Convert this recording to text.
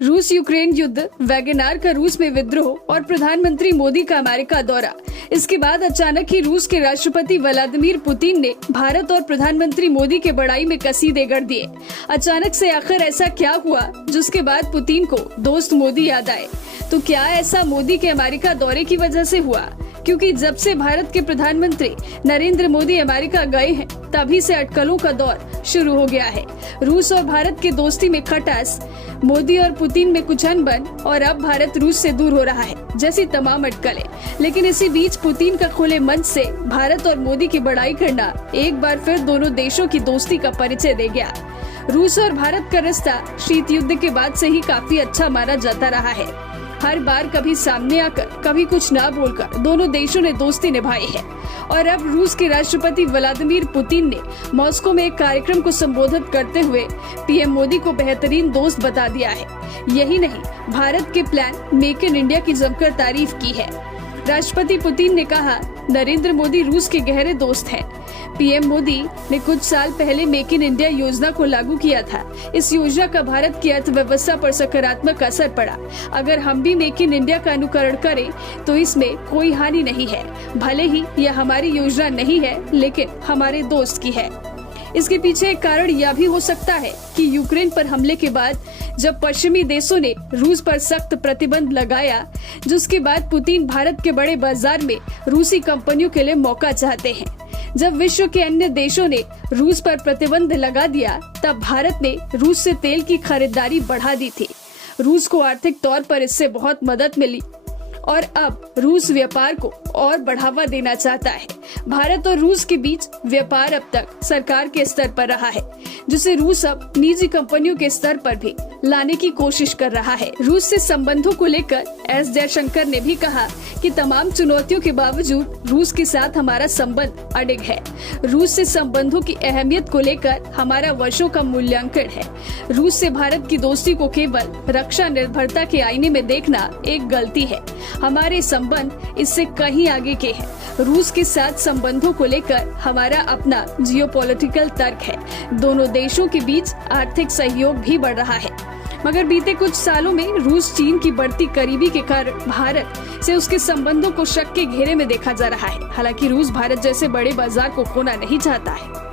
रूस यूक्रेन युद्ध, वैगनार का रूस में विद्रोह और प्रधानमंत्री मोदी का अमेरिका दौरा। इसके बाद अचानक ही रूस के राष्ट्रपति व्लादिमीर पुतिन ने भारत और प्रधानमंत्री मोदी के बड़ाई में कसीदे गढ़ दिए। अचानक से आखिर ऐसा क्या हुआ जिसके बाद पुतिन को दोस्त मोदी याद आए? तो क्या ऐसा मोदी के अमेरिका दौरे की वजह से हुआ? क्योंकि जब से भारत के प्रधानमंत्री नरेंद्र मोदी अमेरिका गए हैं, तभी से अटकलों का दौर शुरू हो गया है। रूस और भारत की दोस्ती में खटास, मोदी और पुतिन में कुछ अनबन और अब भारत रूस से दूर हो रहा है जैसी तमाम अटकलें। लेकिन इसी बीच पुतिन का खुले मंच से भारत और मोदी की बड़ाई करना एक बार फिर दोनों देशों की दोस्ती का परिचय दे गया। रूस और भारत का रिश्ता शीत युद्ध के बाद से ही काफी अच्छा माना जाता रहा है। हर बार कभी सामने आकर, कभी कुछ ना बोलकर दोनों देशों ने दोस्ती निभाई है। और अब रूस के राष्ट्रपति व्लादिमीर पुतिन ने मॉस्को में एक कार्यक्रम को संबोधित करते हुए पीएम मोदी को बेहतरीन दोस्त बता दिया है। यही नहीं, भारत के प्लान मेक इन इंडिया की जमकर तारीफ की है। राष्ट्रपति पुतिन ने कहा, नरेंद्र मोदी रूस के गहरे दोस्त हैं। पीएम मोदी ने कुछ साल पहले मेक इन इंडिया योजना को लागू किया था। इस योजना का भारत की अर्थव्यवस्था पर सकारात्मक असर पड़ा। अगर हम भी मेक इन इंडिया का अनुकरण करें तो इसमें कोई हानि नहीं है। भले ही यह हमारी योजना नहीं है, लेकिन हमारे दोस्त की है। इसके पीछे एक कारण यह भी हो सकता है कि यूक्रेन पर हमले के बाद जब पश्चिमी देशों ने रूस पर सख्त प्रतिबंध लगाया, जिसके बाद पुतिन भारत के बड़े बाजार में रूसी कंपनियों के लिए मौका चाहते हैं। जब विश्व के अन्य देशों ने रूस पर प्रतिबंध लगा दिया, तब भारत ने रूस से तेल की खरीदारी बढ़ा दी थी। रूस को आर्थिक तौर पर इससे बहुत मदद मिली और अब रूस व्यापार को और बढ़ावा देना चाहता है। भारत और रूस के बीच व्यापार अब तक सरकार के स्तर पर रहा है, जिसे रूस अब निजी कंपनियों के स्तर पर भी लाने की कोशिश कर रहा है। रूस से संबंधों को लेकर एस जयशंकर ने भी कहा कि तमाम चुनौतियों के बावजूद रूस के साथ हमारा संबंध अडिग है। रूस से संबंधों की अहमियत को लेकर हमारा वर्षों का मूल्यांकन है। रूस से भारत की दोस्ती को केवल रक्षा निर्भरता के आईने में देखना एक गलती है। हमारे संबंध इससे कहीं आगे के हैं। रूस के साथ संबंधों को लेकर हमारा अपना जियोपॉलिटिकल तर्क है। दोनों देशों के बीच आर्थिक सहयोग भी बढ़ रहा है, मगर बीते कुछ सालों में रूस चीन की बढ़ती करीबी के कारण भारत से उसके संबंधों को शक के घेरे में देखा जा रहा है। हालांकि रूस भारत जैसे बड़े बाजार को खोना नहीं चाहता है।